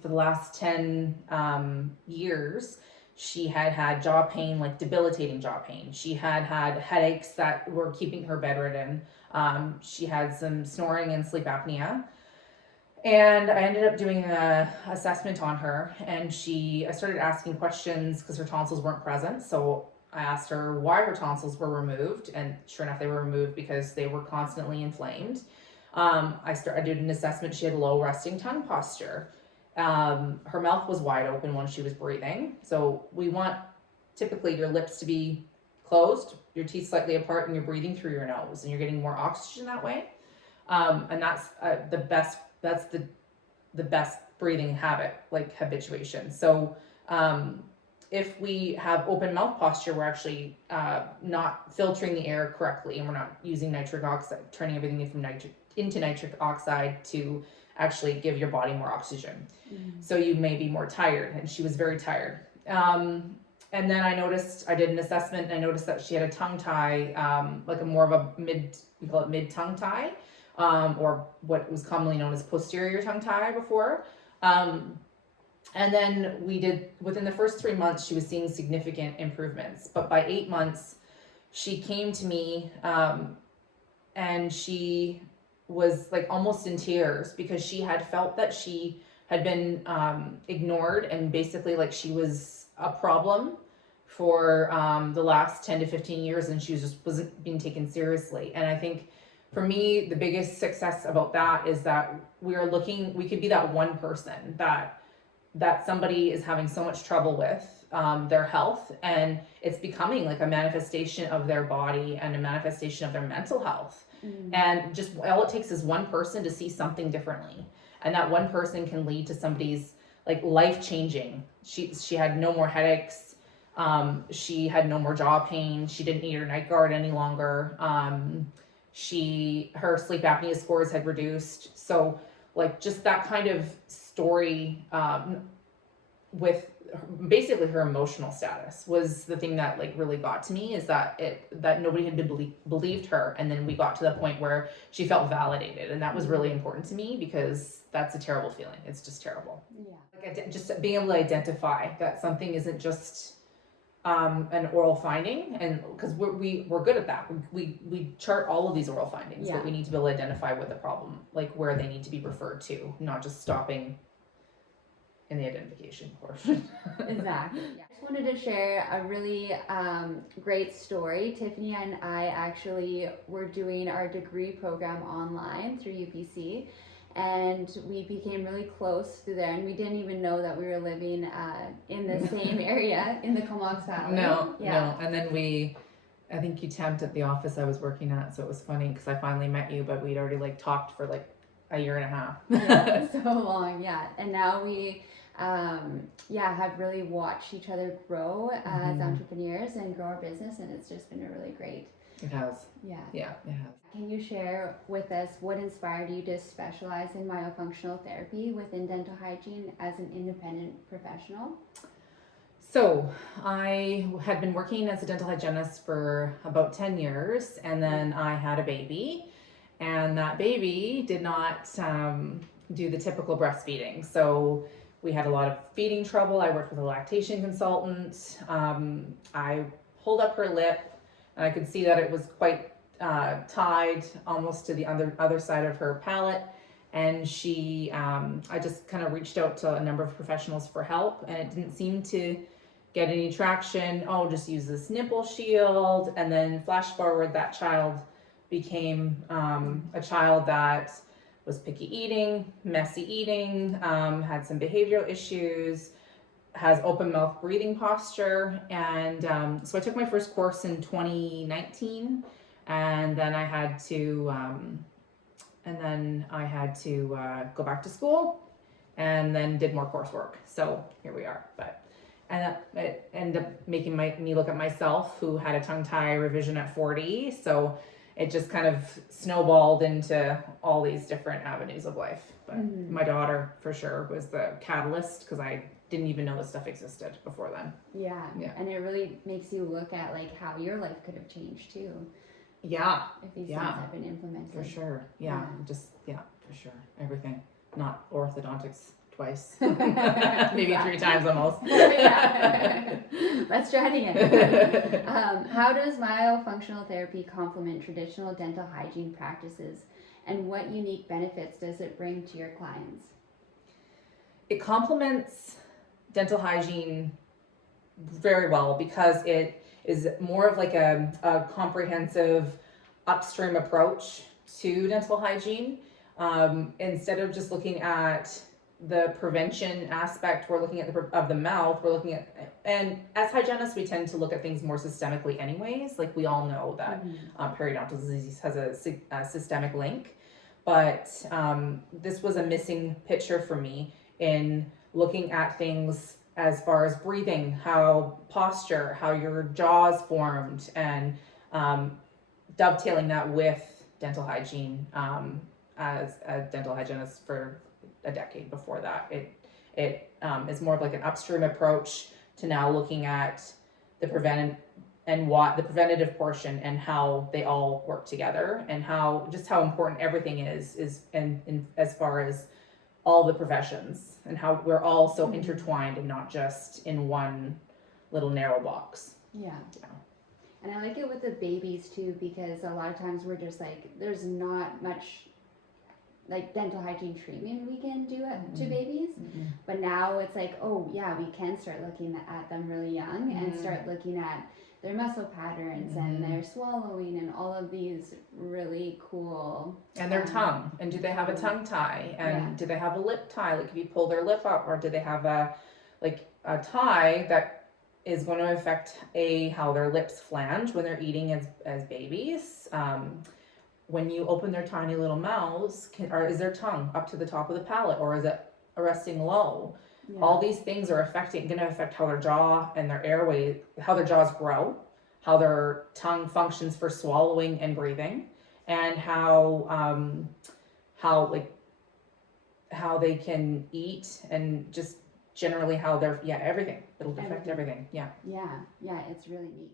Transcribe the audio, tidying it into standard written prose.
For the last 10 years, she had had jaw pain, like debilitating jaw pain. She had had headaches that were keeping her bedridden. She had some snoring and sleep apnea. And I ended up doing an assessment on her, and I started asking questions because her tonsils weren't present. So I asked her why her tonsils were removed, and sure enough, they were removed because they were constantly inflamed. I did an assessment. She had low resting tongue posture. Her mouth was wide open when she was breathing. So we want typically your lips to be closed, your teeth slightly apart, and you're breathing through your nose, and you're getting more oxygen that way. And that's the best. That's the best breathing habit, like habituation. So if we have open mouth posture, we're actually not filtering the air correctly, and we're not using nitric oxide, turning everything into nitric oxide to actually give your body more oxygen. So you may be more tired, and she was very tired. And then I did an assessment, and I noticed that she had a tongue tie, like more of a we call it mid tongue tie, or what was commonly known as posterior tongue tie before. And then within the first 3 months, she was seeing significant improvements. But by 8 months, she came to me, and she was like almost in tears because she had felt that she had been ignored, and basically like she was a problem for the last 10 to 15 years, and she wasn't being taken seriously. And I think for me, the biggest success about that is that we could be that one person that somebody is having so much trouble with their health, and it's becoming like a manifestation of their body and a manifestation of their mental health. And just all it takes is one person to see something differently, and that one person can lead to somebody's like life changing. She had no more headaches. She had no more jaw pain. She didn't need her night guard any longer. Her sleep apnea scores had reduced. So like just that kind of story with basically her emotional status was the thing that like really got to me, is that nobody had believed her, and then we got to the point where she felt validated, and that was really important to me because that's a terrible feeling. It's just terrible. Like just being able to identify that something isn't just an oral finding, and because we're good at that. We chart all of these oral findings, but we need to be able to identify what the problem, like where they need to be referred to, not just stopping in the identification portion. Exactly. I just wanted to share a really great story. Tiffany and I actually were doing our degree program online through UPC, and we became really close through there, and we didn't even know that we were living in the same area in the Comox Valley. No. And then I think you temped at the office I was working at, so it was funny because I finally met you, but we'd already like talked for like a year and a half. So long, and now we have really watched each other grow as entrepreneurs and grow our business, and it's just been really great. It has. Yeah, it has. Can you share with us what inspired you to specialize in myofunctional therapy within dental hygiene as an independent professional? So I had been working as a dental hygienist for about 10 years, and then I had a baby, and that baby did not do the typical breastfeeding. So we had a lot of feeding trouble. I worked with a lactation consultant. I pulled up her lip, and I could see that it was quite tied almost to the other side of her palate. And I just kind of reached out to a number of professionals for help, and it didn't seem to get any traction. Oh, just use this nipple shield. And then flash forward, that child became a child that was picky eating, messy eating, had some behavioral issues, has open mouth breathing posture. And so I took my first course in 2019, and then I had to go back to school, and then did more coursework. So here we are. And it ended up making me look at myself, who had a tongue tie revision at 40. So it just kind of snowballed into all these different avenues of life. But my daughter, for sure, was the catalyst, because I didn't even know this stuff existed before then. Yeah. And it really makes you look at like how your life could have changed too. Yeah. If these things have been implemented. For sure. For sure. Everything. Not orthodontics twice, maybe 3 times almost. Yeah. Let's try it again. How does myofunctional therapy complement traditional dental hygiene practices, and what unique benefits does it bring to your clients? It complements dental hygiene very well because it is more of like a comprehensive upstream approach to dental hygiene. Instead of just looking at the prevention aspect, we're looking at of the mouth, we're looking at, and as hygienists, we tend to look at things more systemically anyways. Like we all know that periodontal disease has a systemic link, but this was a missing picture for me in looking at things as far as breathing, how posture, how your jaw's formed, and dovetailing that with dental hygiene. As a dental hygienist for a decade before that, it is more of like an upstream approach to now looking at the preventative portion and how they all work together, and how important everything is and as far as all the professions and how we're all so intertwined and not just in one little narrow box. Yeah. And I like it with the babies too, because a lot of times we're just like, there's not much like dental hygiene treatment we can do to babies, but now it's like, oh yeah, we can start looking at them really young and start looking at their muscle patterns and their swallowing and all of these really cool. And their tongue, and do they have a tongue tie, and do they have a lip tie, like if you pull their lip up, or do they have a tie that is going to affect how their lips flange when they're eating as babies. When you open their tiny little mouths, is their tongue up to the top of the palate, or is it resting low? Yeah. All these things are going to affect how their jaw and their airway, how their jaws grow, how their tongue functions for swallowing and breathing, and how they can eat, and just generally how they're everything. It'll affect everything. Yeah. Yeah, it's really neat.